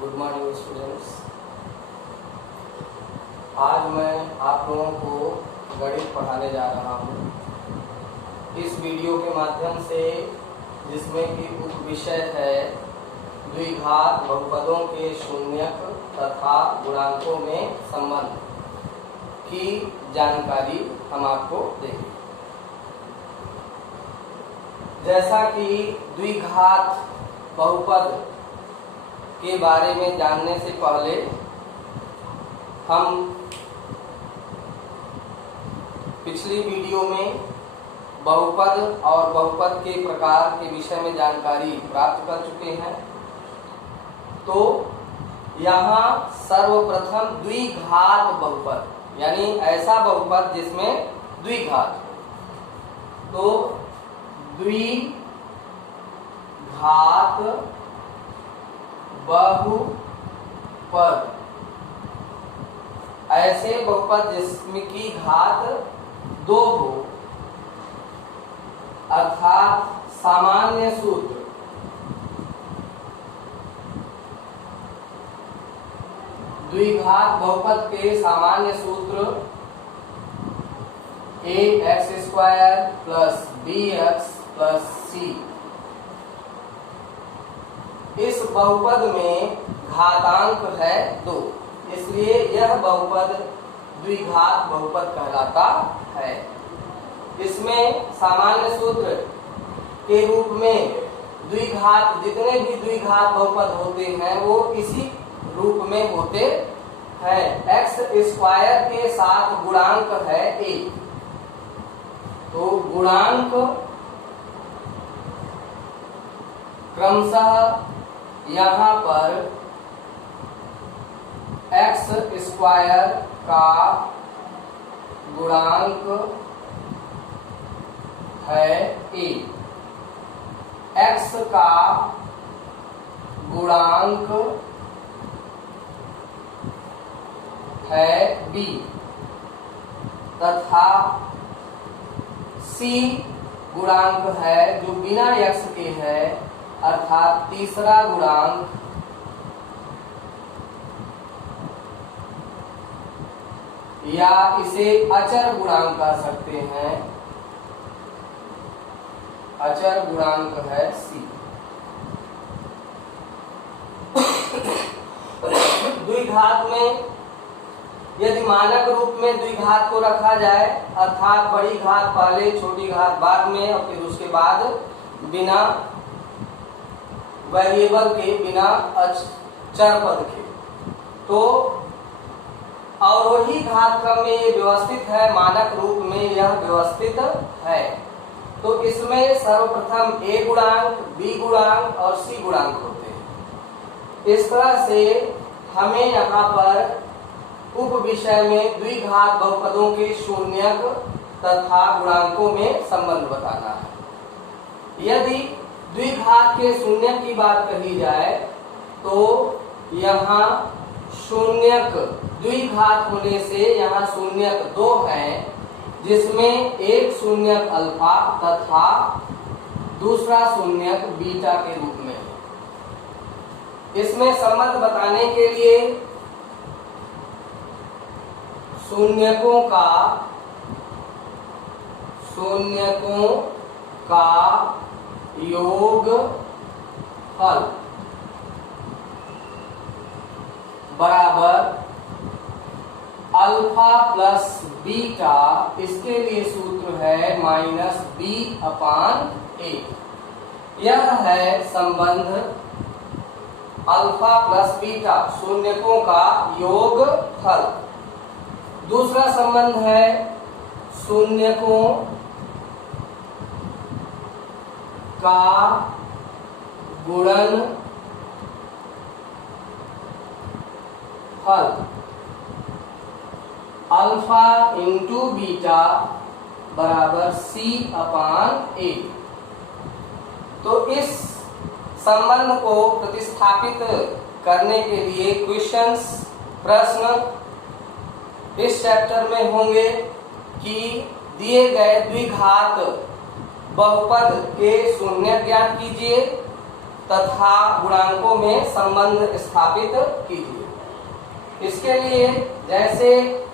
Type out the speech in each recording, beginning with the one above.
Good morning students. आज मैं आप लोगों को गणित पढ़ाने जा रहा हूँ इस वीडियो के माध्यम से, जिसमें कि उप विषय है द्विघात बहुपदों के शून्यक तथा गुणांकों में संबंध की जानकारी हम आपको देंगे। जैसा कि द्विघात बहुपद के बारे में जानने से पहले हम पिछली वीडियो में बहुपद और बहुपद के प्रकार के विषय में जानकारी प्राप्त कर चुके हैं। तो यहाँ सर्वप्रथम द्विघात बहुपद यानी ऐसा बहुपद जिसमें द्विघात, तो द्विघात बहुपद ऐसे बहुपद जिसमें की घात 2 हो, अर्थात सामान्य सूत्र द्विघात बहुपद के सामान्य सूत्र ax² plus bx plus c। इस बहुपद में घातांक है 2, इसलिए यह बहुपद द्विघात बहुपद कहलाता है। इसमें सामान्य सूत्र के रूप में द्विघात, जितने भी द्विघात बहुपद होते हैं वो इसी रूप में होते हैं। x² के साथ गुणांक है 1, तो गुणांक क्रमशः यहाँ पर x² का गुणांक है a, x का गुणांक है b तथा c गुणांक है जो बिना x के है, अर्थात तीसरा गुणांक या इसे अचर गुणांक कह सकते हैं। अचर गुणांक है c। द्विघात में यदि मानक रूप में द्विघात को रखा जाए, अर्थात बड़ी घात पहले छोटी घात बाद में और फिर उसके बाद बिना वेरिएबल के, बिना चर पद के, तो अवरोही घात क्रम में ये व्यवस्थित है, मानक रूप में यह व्यवस्थित है। तो इसमें सर्वप्रथम a गुणांक, b गुणांक और c गुणांक होते हैं। इस तरह से हमें यहाँ पर उप विषय में द्विघात बहुपदों के शून्यक तथा गुणांकों में संबंध बताना है। यदि द्विघात के शून्यक की बात कही जाए तो यहाँ शून्यक द्विघात होने से यहाँ शून्यक 2 हैं, जिसमें एक शून्यक अल्फा तथा दूसरा शून्यक बीटा के रूप में है। इसमें संबंध बताने के लिए शून्यकों का योग हल बराबर अल्फा प्लस बीटा, इसके लिए सूत्र है -b/a। यह है संबंध अल्फा प्लस बीटा, शून्यकों का योग हल। दूसरा संबंध है शून्यकों का गुणन हल, अल्फा इंटू बीटा बराबर c/a। तो इस संबंध को प्रतिस्थापित करने के लिए क्वेश्चंस, प्रश्न इस चैप्टर में होंगे कि दिए गए द्विघात बहुपद के शून्य ज्ञात कीजिए तथा गुणांकों में संबंध स्थापित कीजिए। इसके लिए जैसे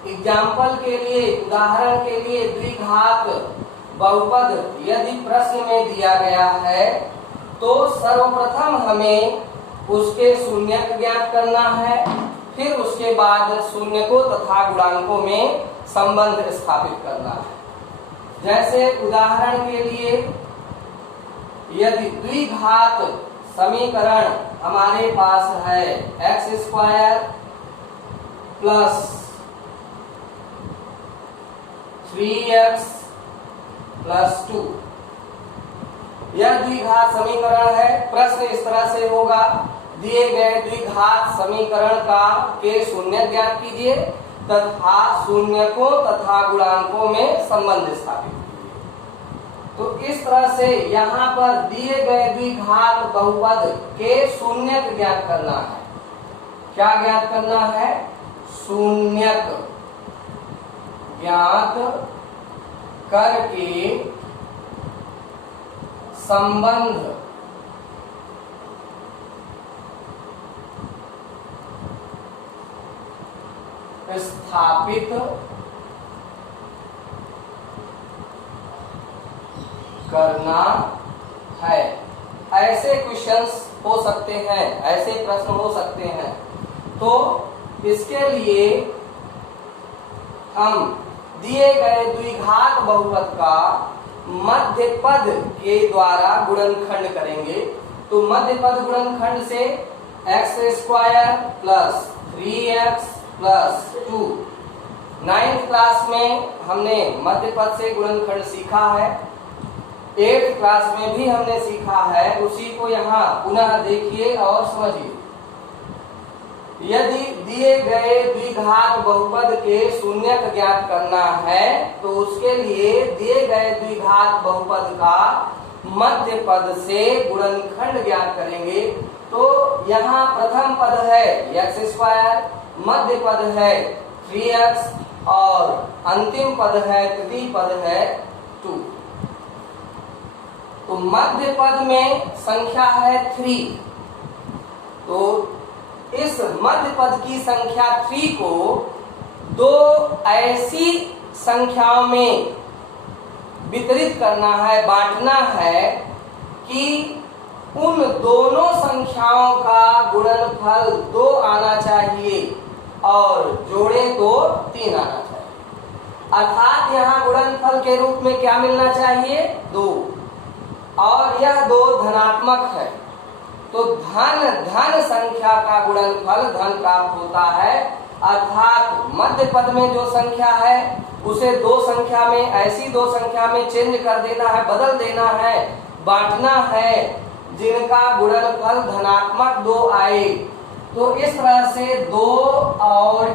एग्जाम्पल के लिए, उदाहरण के लिए, द्विघात बहुपद यदि प्रश्न में दिया गया है तो सर्वप्रथम हमें उसके शून्यक ज्ञात करना है, फिर उसके बाद शून्य को तथा गुणांकों में संबंध स्थापित करना है। जैसे उदाहरण के लिए यदि द्विघात समीकरण हमारे पास है x² प्लस 3x प्लस 2, यह द्विघात समीकरण है। प्रश्न इस तरह से होगा, दिए गए द्विघात समीकरण का के शून्य ज्ञात कीजिए तथा शून्यकों तथा गुणांकों में संबंध स्थापित कीजिए। तो इस तरह से यहाँ पर दिए गए द्विघात बहुपद के शून्यक ज्ञात करना है। क्या ज्ञात करना है? शून्यक ज्ञात करके संबंध स्थापित करना है। ऐसे क्वेश्चंस हो सकते हैं, ऐसे प्रश्न हो सकते हैं। तो इसके लिए हम दिए गए द्विघात बहुपद का मध्य पद के द्वारा गुणनखंड करेंगे। तो मध्य पद गुणनखंड से x² plus 3x plus 2, 9th class में हमने मध्य पद से गुणनखंड सीखा है, 8th क्लास में भी हमने सीखा है। उसी को यहाँ पुनः देखिए और समझिए। यदि दिए गए द्विघात बहुपद के शून्यक ज्ञात करना है तो उसके लिए दिए गए द्विघात बहुपद का मध्य पद से गुणनखंड ज्ञात करेंगे। तो यहाँ प्रथम पद है x², मध्य पद है 3x और अंतिम पद है, तृतीय पद है 2। तो मध्य पद में संख्या है 3। तो इस मध्य पद की संख्या 3 को दो ऐसी संख्याओं में वितरित करना है, बांटना है कि उन दोनों संख्याओं का गुणनफल 2 आना चाहिए और जोड़े तो 3 आना चाहिए। अर्थात यहाँ गुणनफल के रूप में क्या मिलना चाहिए? 2, और यह 2 धनात्मक है। तो धन संख्या का गुणनफल धन प्राप्त होता है। अर्थात मध्य पद में जो संख्या है उसे 2 संख्या में, ऐसी 2 संख्या में चेंज कर देना है, बदल देना है, बांटना है जिनका गुणनफल धनात्मक 2 आए। तो इस तरह से 2 और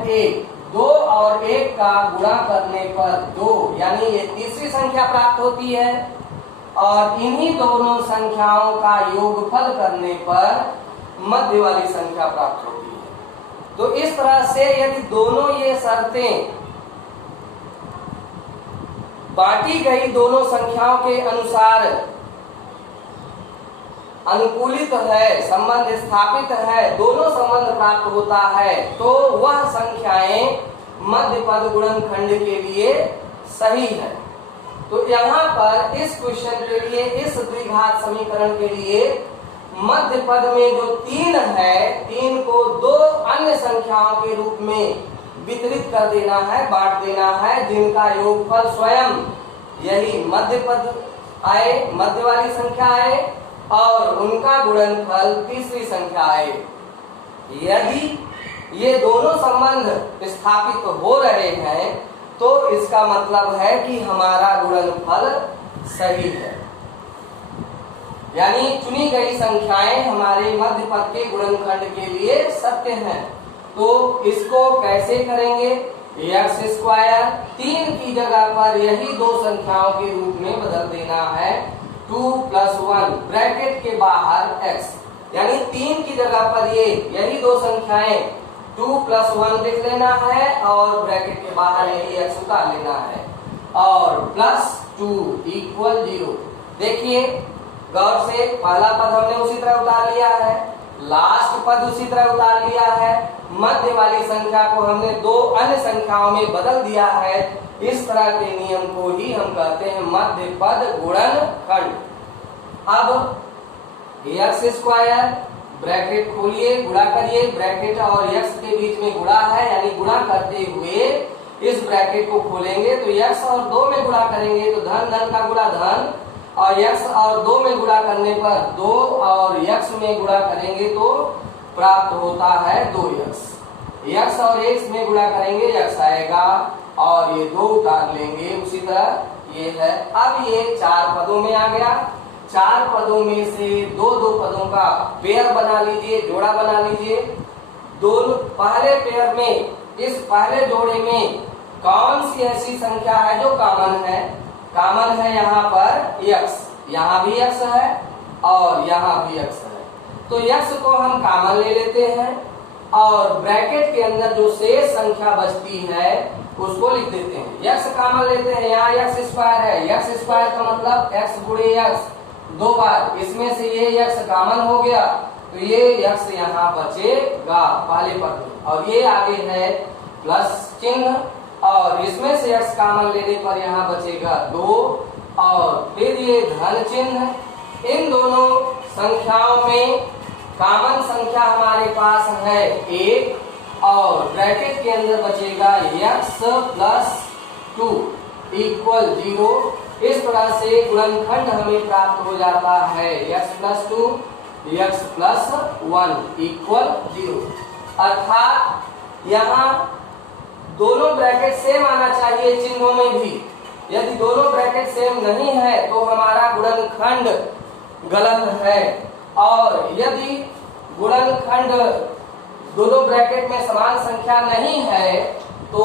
1 का गुणा करने पर 2 यानी ये तीसरी संख्या प्राप्त होती है और इन्हीं दोनों संख्याओं का योगफल करने पर मध्य वाली संख्या प्राप्त होती है। तो इस तरह से यदि दोनों ये शर्तें बांटी गई दोनों संख्याओं के अनुसार अनुकूलित है, संबंध स्थापित है, दोनों संबंध प्राप्त होता है, तो वह संख्याएं मध्य पद गुणनखंड के लिए सही है। तो यहाँ पर इस क्वेश्चन के लिए, इस द्विघात समीकरण के लिए मध्य पद में जो 3 है, 3 को 2 अन्य संख्याओं के रूप में वितरित कर देना है, बांट देना है, जिनका योगफल स्वयं यही मध्य पद आए, मध्य वाली संख्या आए और उनका गुणनफल तीसरी संख्या आए। यदि ये दोनों संबंध स्थापित हो रहे हैं तो इसका मतलब है कि हमारा गुणनफल सही है, यानी चुनी गई संख्याएं हमारे मध्य पद के गुणनखंड के लिए सत्य हैं। तो इसको कैसे करेंगे? x² 3 की जगह पर यही 2 संख्याओं के रूप में बदल देना है। 2 + 1 ब्रैकेट के बाहर x, यानी 3 की जगह पर यही 2 संख्याएं 2 + 1 लिख लेना है और ब्रैकेट के बाहर यही x उतार लेना है और +2 = 0। देखिए गौर से, पहला पद हमने उसी तरह उतार लिया है, लास्ट पद उसी तरह उतार लिया है, मध्य वाली संख्या को हमने दो अन्य संख्याओं में बदल दिया है। इस तरह के नियम को ही हम कहते हैं मध्य पद गुणनखंड। अब x स्क्वायर ब्रैकेट खोलिए, गुणा करिए, ब्रैकेट और x के बीच में गुणा है, यानी गुणा करते हुए इस ब्रैकेट को खोलेंगे तो x और 2 में गुणा करेंगे तो धन धन का गुणा धन, और x और 2 में गुणा करने पर 2 और x में गुणा करेंगे तो प्राप्त होता है 2x। x और x में गुणा करेंगे x आएगा और ये 2 उतार लेंगे, उसी तरह ये है। अब ये 4 पदों में आ गया, 4 पदों में से दो पदों का पेयर बना लीजिए, जोड़ा बना लीजिए। दोनों पहले पेयर में, इस पहले जोड़े में कौन सी ऐसी संख्या है जो कॉमन है? कॉमन है यहाँ पर x, यहाँ भी x है और यहाँ भी x है, तो x को हम कॉमन ले लेते हैं और ब्रैकेट के अंदर जो शेष संख्या बचती है उसको लिख देते हैं। x कॉमन लेते हैं, यहाँ x स्क्वायर है, x स्क्वायर का मतलब x गुणे x 2 बार, इसमें से ये x कॉमन हो गया तो ये x यहाँ बचेगा पहले पद में, और ये आगे है प्लस चिन्ह और इसमें से x कॉमन लेने पर यहाँ बचेगा 2 और फिर ये धन चिन्ह। इन दोनों संख्याओं में कॉमन संख्या हमारे पास है 1 और ब्रैकेट के अंदर बचेगा x प्लस 2 इक्वल 0। इस तरह से गुणनखंड हमें प्राप्त हो जाता है x plus 2 x plus 1 equal 0। अर्थात यहाँ दोनों ब्रैकेट सेम आना चाहिए चिन्हों में भी। यदि दोनों ब्रैकेट सेम नहीं है तो हमारा गुणनखंड गलत है, और यदि गुणनखंड दोनों ब्रैकेट में समान संख्या नहीं है तो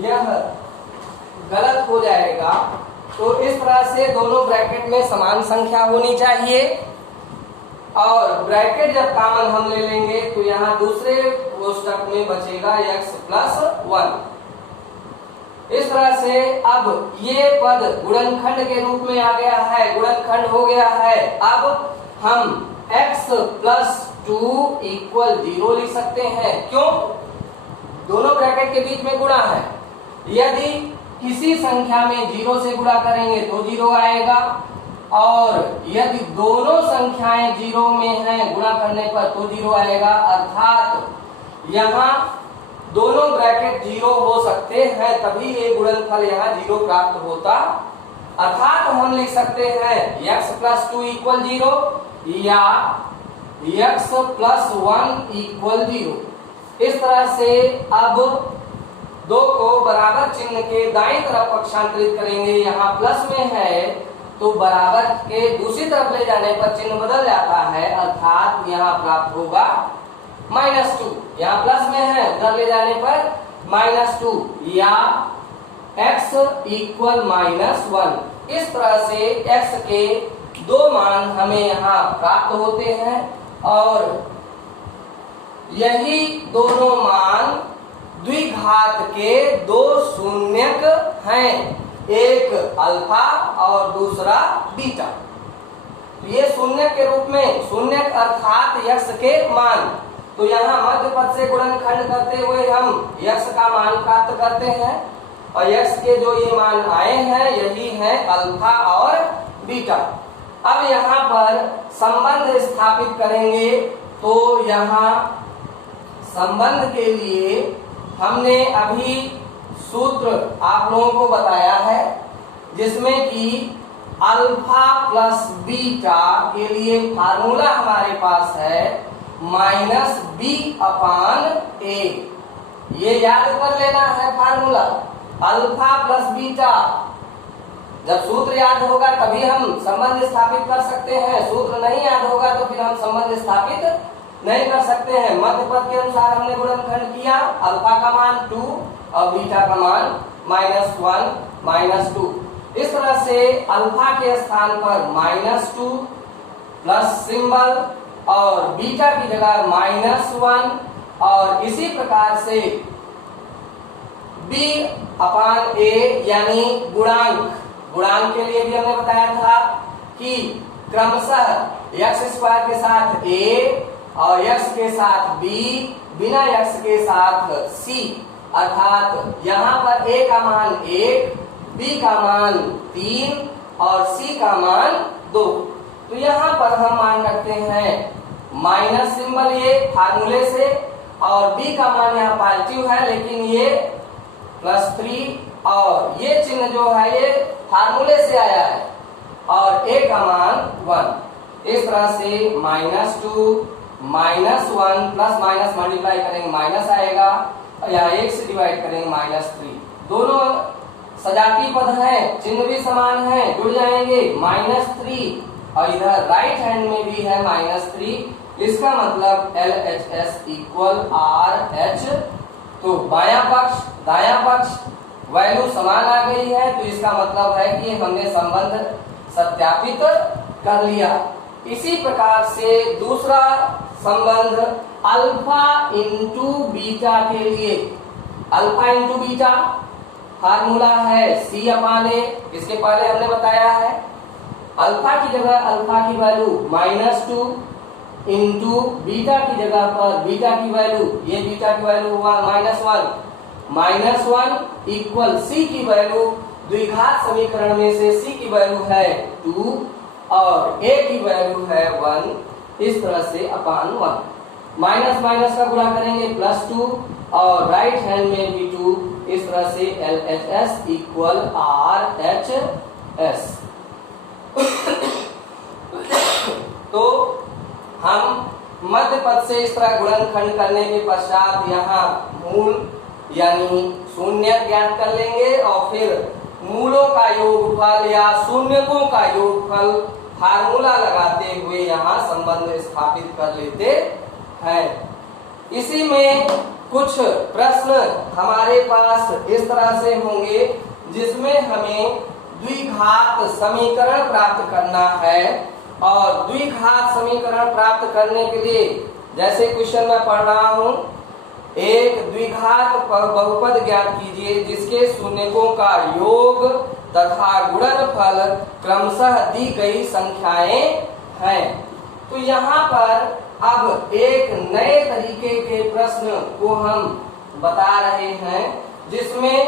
यह गलत हो जाएगा। तो इस तरह से दोनों ब्रैकेट में समान संख्या होनी चाहिए, और ब्रैकेट जब कॉमन हम ले लेंगे तो यहाँ दूसरे कोष्टक में बचेगा x प्लस 1। इस तरह से अब ये पद गुणनखंड के रूप में आ गया है, गुणनखंड हो गया है। अब हम x प्लस 2 इक्वल 0 लिख सकते हैं। क्यों? दोनों ब्रैकेट के बीच में गुणा है, यदि किसी संख्या में 0 से गुणा करेंगे तो 0 आएगा, और यदि दोनों संख्याएं 0 में हैं गुणा करने पर तो 0 आएगा। अर्थात यहाँ दोनों ब्रैकेट 0 हो सकते हैं, तभी ये गुणनफल यहाँ 0 प्राप्त होता। अर्थात हम लिख सकते हैं x प्लस 2 इक्वल 0 या x प्लस 1 इक्वल 0। इस तरह से अब 2 को बराबर चिन्ह के दाईं तरफ पक्षांतरित करेंगे। यहाँ प्लस में है तो बराबर के दूसरी तरफ ले जाने पर चिन्ह बदल जाता है, अर्थात यहाँ प्राप्त होगा -2। यहाँ प्लस में है, उधर ले जाने पर -2 या x इक्वल -1। इस तरह से x के 2 मान हमें यहाँ प्राप्त होते हैं, और यही दोनों मान द्विघात के 2 शून्यक हैं, एक अल्फा और दूसरा बीटा। तो ये शून्य के रूप में, शून्य अर्थात x के मान, तो यहाँ मध्य पद से गुणनखंड करते हुए हम x का मान प्राप्त करते हैं, और x के जो ये मान आए हैं यही है अल्फा और बीटा। अब यहाँ पर संबंध स्थापित करेंगे, तो यहाँ संबंध के लिए हमने अभी सूत्र आप लोगों को बताया है, जिसमें कि अल्फा प्लस बीटा के लिए फार्मूला हमारे पास है -b/a। ये याद कर लेना है फार्मूला, अल्फा प्लस बीटा। जब सूत्र याद होगा तभी हम संबंध स्थापित कर सकते हैं, सूत्र नहीं याद होगा तो फिर हम संबंध स्थापित नहीं कर सकते हैं। मध्य पद के अनुसार हमने गुणनखंड किया, अल्फा का मान 2 और बीटा का मान -1 -2। इस तरह से अल्फा के स्थान पर -2 प्लस सिंबल और बीटा की जगह -1, और इसी प्रकार से b/a यानी गुणांक, गुणांक के लिए भी हमने बताया था कि क्रमशः x स्क्वायर के साथ a और x के साथ b, बिना x के साथ c, अर्थात यहाँ पर a का मान 1, b का मान 3 और c का मान 2। तो यहाँ पर हम मान रखते हैं माइनस सिंबल ये फार्मूले से, और b का मान यहाँ पॉजिटिव है लेकिन ये +3, और ये चिन्ह जो है ये फार्मूले से आया है, और a का मान 1। इस तरह से -2 -1 प्लस माइनस मल्टीप्लाई करेंगे माइनस आएगा, या 1 से डिवाइड करेंगे -3। दोनों सजातीय पद हैं, चिन्ह भी समान है, जुड़ जाएंगे -3, और इधर राइट हैंड में भी है -3। इसका मतलब LHS इक्वल RH। तो बायां पक्ष दायां पक्ष वैल्यू समान आ गई है, तो इसका मतलब है कि हमने संबंध सत्यापित कर लिया। इसी प्रकार से दूसरा संबंध अल्फा इंटू बीटा के लिए, अल्फा इंटू बीटा फार्मूला है C/A। इसके पहले हमने बताया है अल्फा की जगह अल्फा की वैल्यू -2 इंटू बीटा की जगह पर बीटा की वैल्यू, ये बीटा की वैल्यू हुआ -1 इक्वल C की वैल्यू, द्विघात समीकरण में से C की वैल्यू है 2 और A की वैल्यू है 1, इस तरह से /1। माइनस माइनस का गुणा करेंगे +2 और राइट हैंड में भी 2, इस तरह से LHS इक्वल RHS। तो हम मध्य पद से इस तरह गुणनखंड करने के पश्चात यहाँ मूल यानी शून्य ज्ञात कर लेंगे, और फिर मूलों का योगफल या शून्यकों का योगफल फार्मूला लगाते हुए यहाँ संबंध स्थापित कर लेते हैं। इसी में कुछ प्रश्न हमारे पास इस तरह से होंगे जिसमें हमें द्विघात समीकरण प्राप्त करना है, और द्विघात समीकरण प्राप्त करने के लिए जैसे क्वेश्चन में पढ़ रहा हूं, एक द्विघात बहुपद ज्ञात कीजिए जिसके शून्यकों का योग तथा गुणनफल क्रमशः दी गई संख्याएं हैं। तो यहाँ पर अब एक नए तरीके के प्रश्न को हम बता रहे हैं जिसमें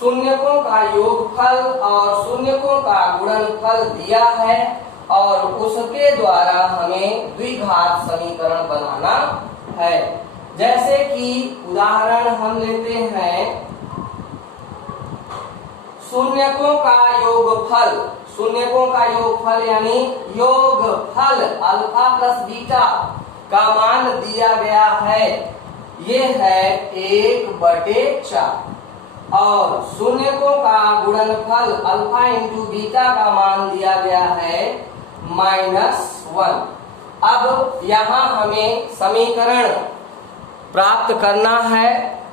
शून्यकों का योगफल और शून्यकों का गुणनफल दिया है, और उसके द्वारा हमें द्विघात समीकरण बनाना है। जैसे कि उदाहरण हम लेते हैं शून्यकों का योगफल, शून्यकों का योगफल यानी योगफल अल्फा प्लस बीटा का मान दिया गया है, ये है 1/4, और शून्यकों का गुणनफल अल्फा इंटू बीटा का मान दिया गया है -1। अब यहाँ हमें समीकरण प्राप्त करना है,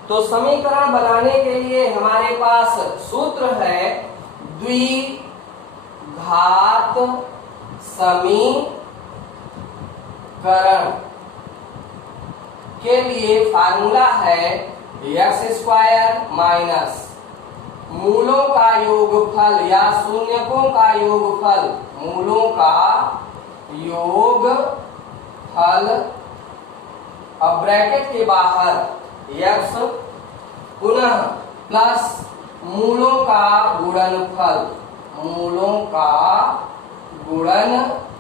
तो समीकरण बनाने के लिए हमारे पास सूत्र है द्विघात समीकरण के लिए फार्मूला है x² माइनस मूलों का योगफल या शून्यकों का योगफल, मूलों का योगफल, अब ब्रैकेट के बाहर x पुनः प्लस मूलों का गुणनफल, मूलों का गुणनफल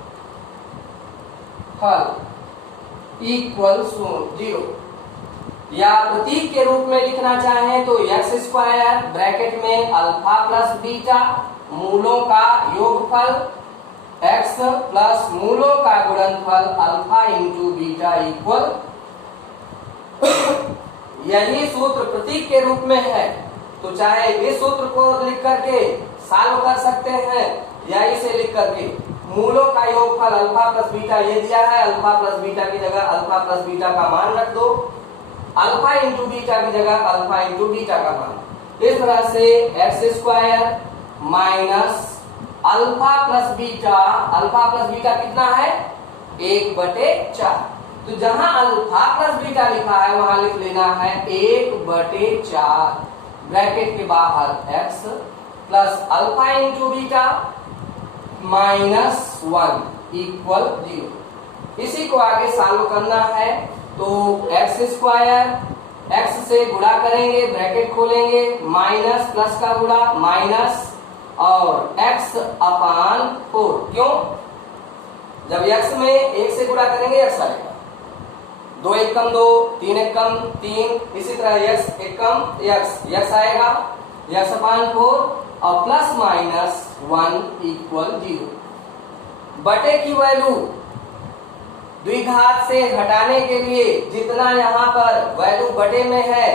इक्वल 0, या प्रतीक के रूप में लिखना चाहें तो x² ब्रैकेट में अल्फा प्लस बीटा मूलों का योगफल x प्लस मूलों का गुणनफल अल्फा इंटू बीटा इक्वल, यही सूत्र प्रतीक के रूप में है। तो चाहे इस सूत्र को लिख करके सॉल्व कर सकते हैं या इसे लिख करके मूलों का योगफल अल्फा प्लस बीटा ये दिया है, अल्फा प्लस बीटा की जगह अल्फा प्लस बीटा का मान रख दो, अल्फा इंटू बीटा की जगह अल्फा इंटू बीटा का मान। इस तरह से x² minus alpha plus beta कितना है 1/4। तो जहां अल्फा प्लस बीटा लिखा है वहां लिख लेना है 1/4 ब्रैकेट के बाहर x plus alpha into beta -1 equal 0। इसी को आगे सॉल्व करना है तो एक्स स्क्वायर, एक्स से गुणा करेंगे, ब्रैकेट खोलेंगे, माइनस प्लस का गुणा माइनस और x अपान 4। क्यों? जब x में 1 से गुणा करेंगे x आएगा, 2 1 कम 2, 3 1 कम 3, इसी तरह x 1 कम x आएगा, x अपान 4 और प्लस माइनस 1 इक्वल 0। बटे की वैल्यू द्विघात से हटाने के लिए जितना यहाँ पर वैल्यू बटे में है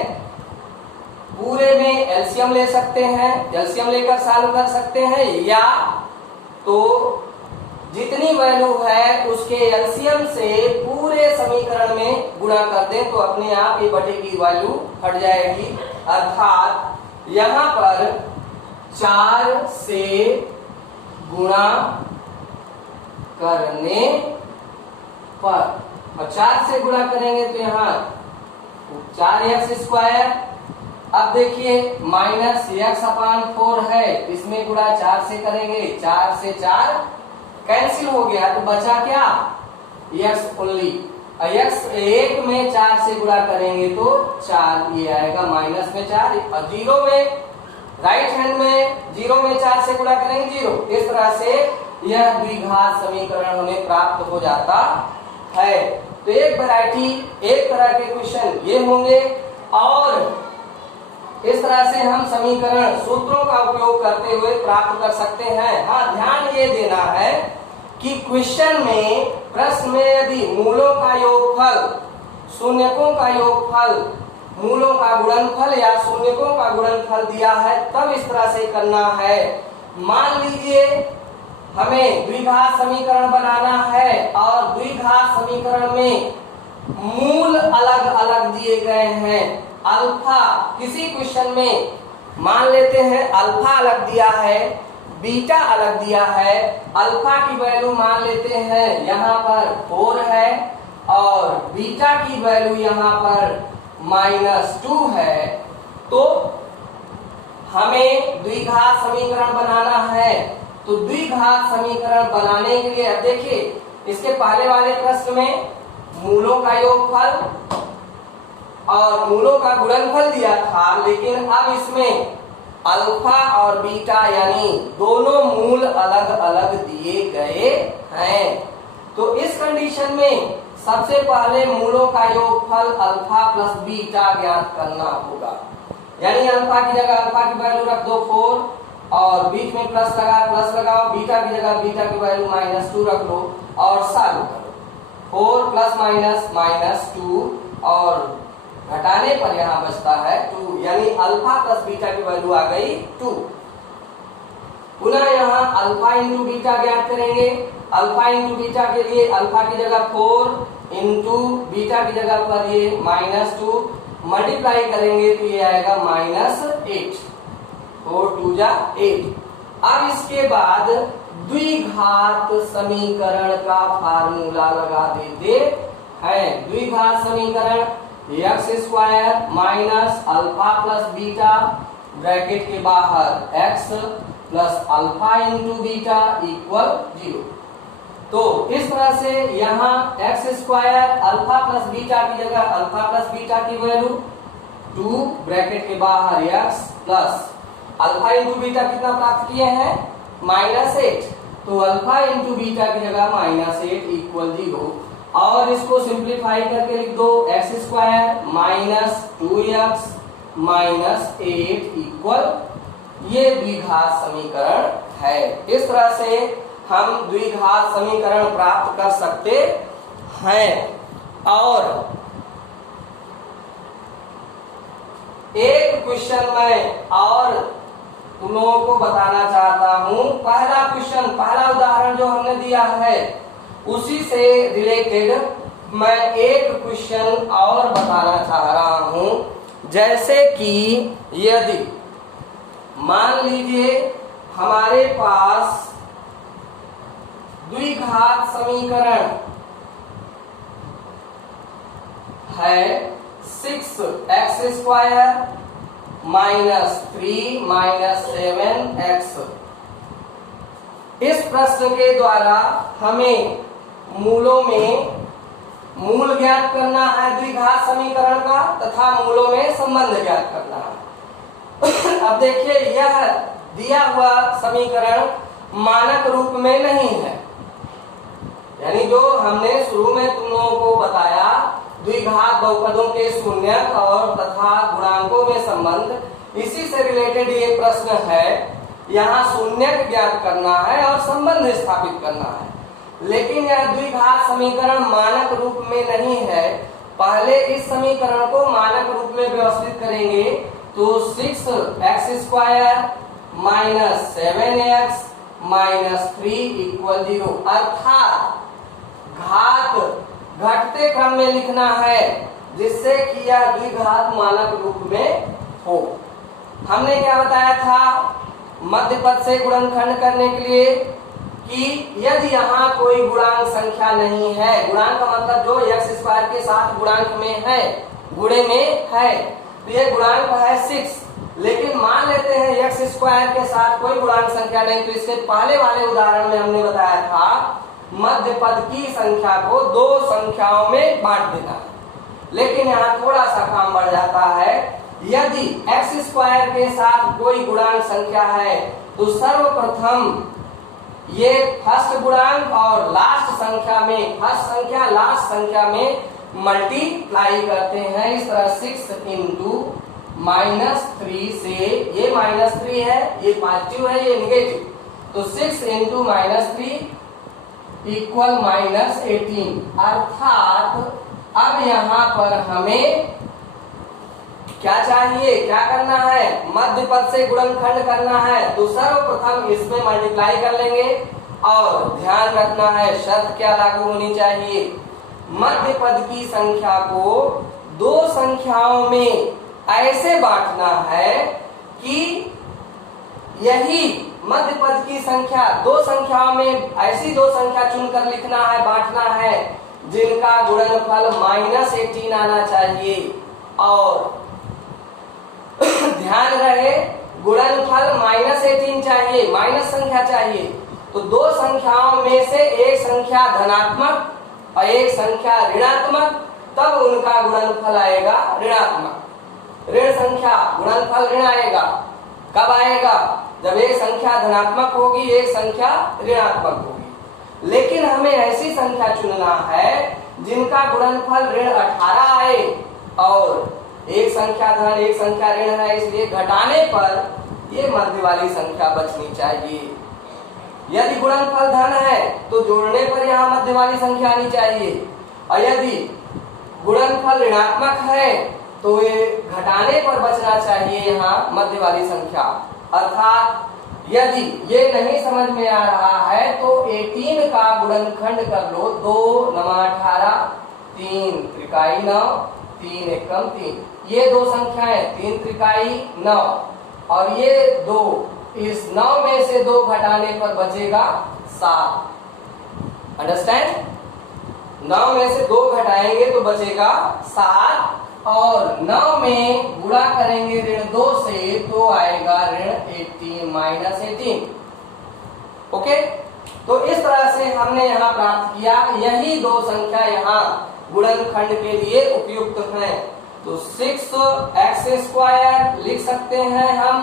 पूरे में एलसीएम ले सकते हैं, एलसीएम लेकर सॉल्व कर सकते हैं, या तो जितनी वैल्यू है उसके एलसीएम से पूरे समीकरण में गुणा कर दें तो अपने आप ये बटे की वैल्यू हट जाएगी। अर्थात यहाँ पर 4 से गुणा करने पर, और 4 से गुणा करेंगे तो यहाँ 4x स्क्वायर, अब देखिए माइनस x अपान 4 है, इसमें गुणा 4 से करेंगे, 4 से 4 कैंसिल हो गया तो बचा क्या? x only. x 1 में 4 से गुणा करेंगे तो 4 ये आएगा, माइनस में 4 और 0 में राइट हैंड में 0 में 4 से गुणा करेंगे 0। इस तरह से यह द्विघात समीकरण हमें प्राप्त हो जाता है। तो एक वैरायटी, एक तरह के क्वेश्चन ये होंगे और इस तरह से हम समीकरण सूत्रों का उपयोग करते हुए प्राप्त कर सकते हैं। हाँ, ध्यान ये देना है कि क्वेश्चन में, प्रश्न में यदि मूलों का योगफल, शून्यकों का योगफल, मूलों का गुणनफल या शून्यकों का गुणनफल दिया है तब इस तरह से करना है। मान लीजिए हमें द्विघात समीकरण बनाना है और द्विघात समीकरण में मूल अलग अलग दिए गए हैं। अल्फा, किसी क्वेश्चन में मान लेते हैं अल्फा अलग दिया है, बीटा अलग दिया है। अल्फा की वैल्यू मान लेते हैं यहाँ पर 4 है और बीटा की वैल्यू यहाँ पर -2 है। तो हमें द्विघात समीकरण बनाना है। तो द्विघात समीकरण बनाने के लिए अब देखिए, इसके पहले वाले प्रश्न में मूलों का योगफल और मूलों का गुणनफल दिया था, लेकिन अब इसमें अल्फा और बीटा यानी दोनों मूल अलग अलग दिए गए हैं। तो इस कंडीशन में सबसे पहले मूलों का योगफल अल्फा प्लस बीटा ज्ञात करना होगा। यानी अल्फा की जगह अल्फा की वैल्यू रख दो 4 और बीच में प्लस लगाओ, बीटा की जगह बीटा की वैल्यू -2 रख लो और सॉल्व करो। 4 प्लस माइनस -2 और घटाने पर यहाँ बचता है 2, यानी अल्फा प्लस बीटा की वैल्यू आ गई 2। पुनः यहाँ अल्फा इंटू बीटा ज्ञात करेंगे। अल्फा इंटू बीटा के लिए अल्फा की जगह 4 इंटू बीटा की जगह पर ये -2 मल्टीप्लाई करेंगे तो ये आएगा -8। 4 2 जा 8। अब इसके बाद द्विघात समीकरण का फार्मूला लगा देते हैं। द्विघात समीकरण x square minus alpha plus beta bracket के बाहर x plus alpha into beta equal 0। तो इस तरह से यहाँ x square alpha plus beta की जगह अल्फा प्लस बीटा की वैल्यू 2 ब्रैकेट के बाहर x plus alpha into beta कितना प्राप्त किए हैं? -8। तो अल्फा इंटू बीटा की जगह -8 इक्वल 0 और इसको सिंप्लीफाई करके लिख दो x square minus 2x minus 8 equal, ये द्विघात समीकरण है। इस तरह से हम द्विघात समीकरण प्राप्त कर सकते हैं। और एक क्वेश्चन में और तुम लोगों को बताना चाहता हूं। पहला क्वेश्चन, पहला उदाहरण जो हमने दिया है उसी से रिलेटेड मैं एक क्वेश्चन और बताना चाह रहा हूं। जैसे कि यदि मान लीजिए हमारे पास द्विघात समीकरण है 6x स्क्वायर -3 -7x इस प्रश्न के द्वारा हमें मूलों में मूल ज्ञात करना है द्विघात समीकरण का तथा मूलों में संबंध ज्ञात करना है। अब देखिए, यह दिया हुआ समीकरण मानक रूप में नहीं है, यानी जो हमने शुरू में तुम लोगों को बताया द्विघात बहुपदों के शून्यक और तथा गुणांकों में संबंध, इसी से रिलेटेड ये प्रश्न है। यहाँ शून्यक ज्ञात करना है और संबंध स्थापित करना है, लेकिन यह द्विघात समीकरण मानक रूप में नहीं है। पहले इस समीकरण को मानक रूप में व्यवस्थित करेंगे तो 6x² माइनस 7x माइनस 3 = 0, अर्थात घात घटते क्रम में लिखना है जिससे कि यह द्विघात मानक रूप में हो। हमने क्या बताया था मध्य पद से गुणनखंड करने के लिए कि यदि यहाँ कोई गुणांक संख्या नहीं है, गुणांक का मतलब जो x² के साथ गुणांक में है, गुणे में है, तो ये गुणांक है 6, लेकिन मान लेते हैं x² के साथ कोई गुणांक संख्या नहीं, तो इसके पहले वाले उदाहरण में हमने बताया था मध्य पद की संख्या को दो संख्याओं में बांट देना है। लेकिन यहाँ थोड़ा सा काम बढ़ जाता है, यदि x² के साथ कोई गुणांक संख्या है तो सर्वप्रथम ये फर्स्ट गुणांक और लास्ट संख्या में, फर्स्ट संख्या लास्ट संख्या में मल्टीप्लाई करते हैं। इस तरह 6 × -3 से, ये -3 है, ये पॉजिटिव है, ये नेगेटिव, तो 6 × -3 = -18, अर्थात अब यहाँ पर हमें क्या चाहिए, क्या करना है, मध्य पद से गुणनखंड करना है। तो सर्वप्रथम इसमें मल्टीप्लाई कर लेंगे और ध्यान रखना है शर्त क्या लागू होनी चाहिए, मध्य पद की संख्या को दो संख्याओं में ऐसे बांटना है कि यही मध्य पद की संख्या दो संख्याओं में, ऐसी दो संख्या चुनकर लिखना है, बांटना है जिनका गुणनफल -18 आना चाहिए। और ध्यान रहे गुणनफल -18 चाहिए, माइनस संख्या चाहिए, तो दो संख्याओं में से एक संख्या धनात्मक और एक संख्या ऋणात्मक, तब उनका गुणनफल आएगा ऋणात्मक। ऋण संख्या गुणनफल ऋण आएगा, कब आएगा, जब एक संख्या धनात्मक होगी एक संख्या ऋणात्मक होगी। लेकिन हमें ऐसी संख्या चुनना है जिनका गुणनफल ऋण 18 आए और एक संख्या धन एक संख्या ऋण है, इसलिए घटाने पर ये मध्य वाली संख्या बचनी चाहिए। यदि गुणनफल धन है तो जोड़ने पर यहाँ मध्य वाली संख्या आनी चाहिए, और यदि गुणनफल ऋणात्मक है तो ये घटाने पर बचना चाहिए यहाँ मध्य वाली संख्या। अर्थात यदि ये नहीं समझ में आ रहा है तो 18 का गुणनखंड कर लो, 2 × 18, 3 × 9, 3 × 1 = 3, ये दो संख्याएं 3 × 9, और ये दो, इस 9 में से 2 घटाने पर बचेगा 7। अंडरस्टैंड, 9 में से 2 घटाएंगे तो बचेगा 7, और 9 में गुणा करेंगे ऋण 2 से तो आएगा ऋण 18 -18। ओके, तो इस तरह से हमने यहाँ प्राप्त किया, यही दो संख्या यहाँ गुणनखंड के लिए उपयुक्त हैं। तो 6x² लिख सकते हैं हम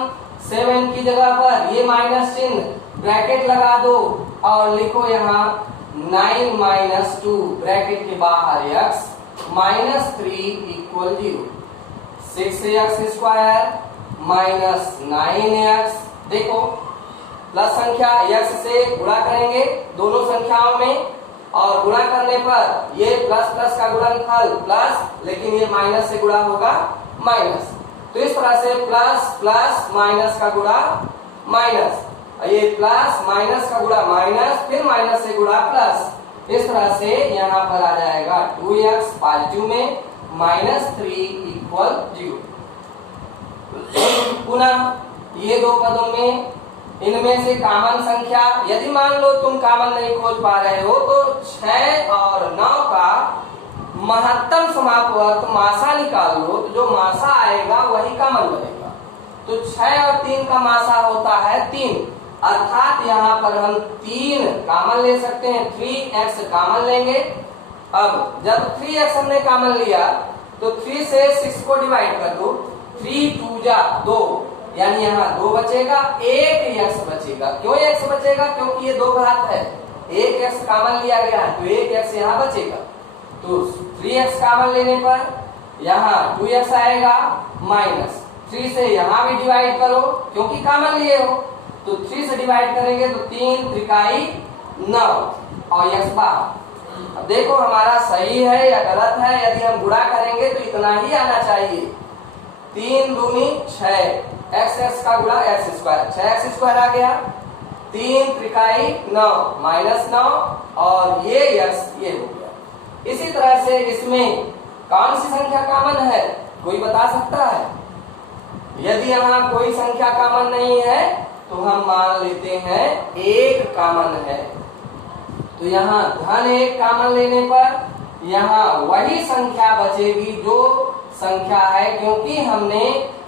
7 की जगह पर, ये माइनस चिन्ह ब्रैकेट लगा दो और लिखो यहाँ 9 - 2 ब्रैकेट के बाहर x -3 = 0। 6x² -9x, देखो प्लस संख्या x से गुणा करेंगे दोनों संख्याओं में, और गुणा करने पर ये प्लस प्लस का गुणनफल प्लस, लेकिन ये माइनस से गुणा होगा माइनस, तो इस तरह से प्लस प्लस माइनस का गुणा माइनस, ये प्लस माइनस का गुणा माइनस, फिर माइनस से गुणा प्लस, इस तरह से यहाँ पर आ जाएगा 2x पॉजिटिव में -3 = 0। पुनः ये दो पदों में इनमें से कॉमन संख्या, यदि मान लो तुम कॉमन नहीं खोज पा रहे हो तो 6 और 9 का महत्तम समापवर्त मासा निकाल लो, तो जो मासा आएगा वही कॉमन बनेगा। तो 6 और 3 का मासा होता है 3, अर्थात यहाँ पर हम 3 कॉमन ले सकते हैं, 3x कॉमन लेंगे। अब जब 3x हमने कॉमन लिया तो 3 से 6 को डिवाइड कर दो, 3 2 जा 2, यानी यहाँ 2 बचेगा, 1 x बचेगा। क्यों x बचेगा? क्योंकि ये 2 घात है, 1 x कॉमन लिया गया है तो 1 x यहाँ बचेगा। तो 3x कॉमन लेने पर यहाँ 2x आएगा, माइनस 3 से यहाँ भी डिवाइड करो क्योंकि कॉमन लिए हो, तो 3 से डिवाइड करेंगे तो 3 त्रिकाई 9 और x बाहर। अब देखो हमारा सही है या गलत है। यदि हम गुणा करेंगे तो इतना ही आना चाहिए, 3 दूनी 6, x का गुणा x स्क्वायर, 6x स्क्वायर आ गया, 3 त्रिकाई 9 माइनस 9 और ये x ये हो गया। इसी तरह से इसमें कौन सी संख्या कॉमन है, कोई बता सकता है? यदि यहाँ कोई संख्या कॉमन नहीं है तो हम मान लेते हैं 1 कॉमन है। तो यहाँ धन 1 कॉमन लेने पर यहाँ वही संख्या बचेगी जो संख्या है, क्योंकि हमने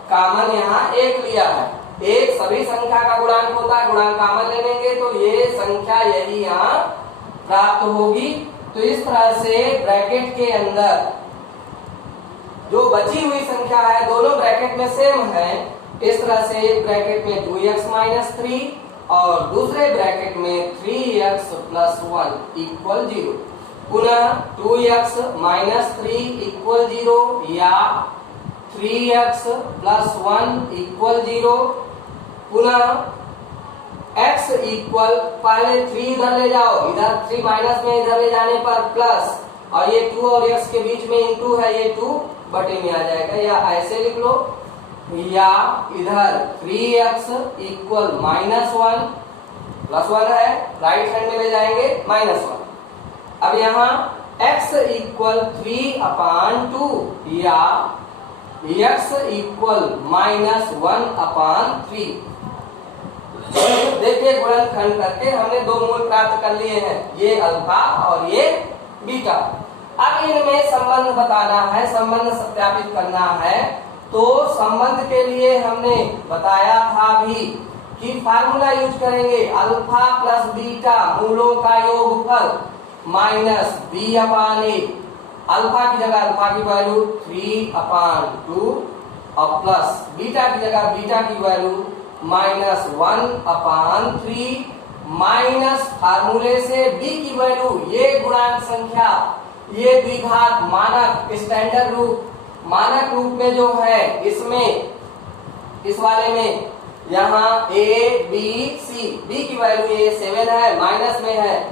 कॉमन यहाँ 1 लिया है। 1 सभी संख्या का गुणांक होता है, गुणांक कॉमन ले लेंगे तो ये संख्या यही यहाँ प्राप्त होगी। तो इस तरह से ब्रैकेट के अंदर जो बची हुई संख्या है दोनों ब्रैकेट में सेम है। इस तरह से एक ब्रैकेट में 2x माइनस 3 और दूसरे ब्रैकेट में 3x प्लस 1 इक्वल 0। पुनः 2x माइनस 3 इक्वल 0 या 3x प्लस 1 इक्वल 0। पुनः x इक्वल, पहले 3 इधर ले जाओ, इधर 3 माइनस में इधर ले जाने पर प्लस, और ये 2 और x के बीच में इंटू है, ये 2 बटे में आ जाएगा, या ऐसे लिख लो, या इधर 3x इक्वल माइनस 1 प्लस 1 है, राइट हैंड में ले जाएंगे माइनस 1। अब यहाँ x इक्वल 3/2 या x इक्वल माइनस 1/3। देखिए गुणनखंड करके हमने 2 मूल प्राप्त कर लिए हैं, ये अल्फा और ये बीटा। अब इनमें संबंध बताना है, संबंध सत्यापित करना है। तो संबंध के लिए हमने बताया था भी कि फार्मूला यूज करेंगे, अल्फा प्लस बीटा मूलों का योगफल माइनस b/a। अल्फा की जगह अल्फा की वैल्यू 3/2 और प्लस बीटा की जगह बीटा की वैल्यू माइनस 1/3 माइनस फार्मूले से b की वैल्यू, ये गुणांक संख्या, ये द्विघात मानक स्टैंडर्ड रूप, मानक रूप में जो है इसमें, इस वाले में यहाँ a b c, b की वैल्यू ये 7 है, माइनस में है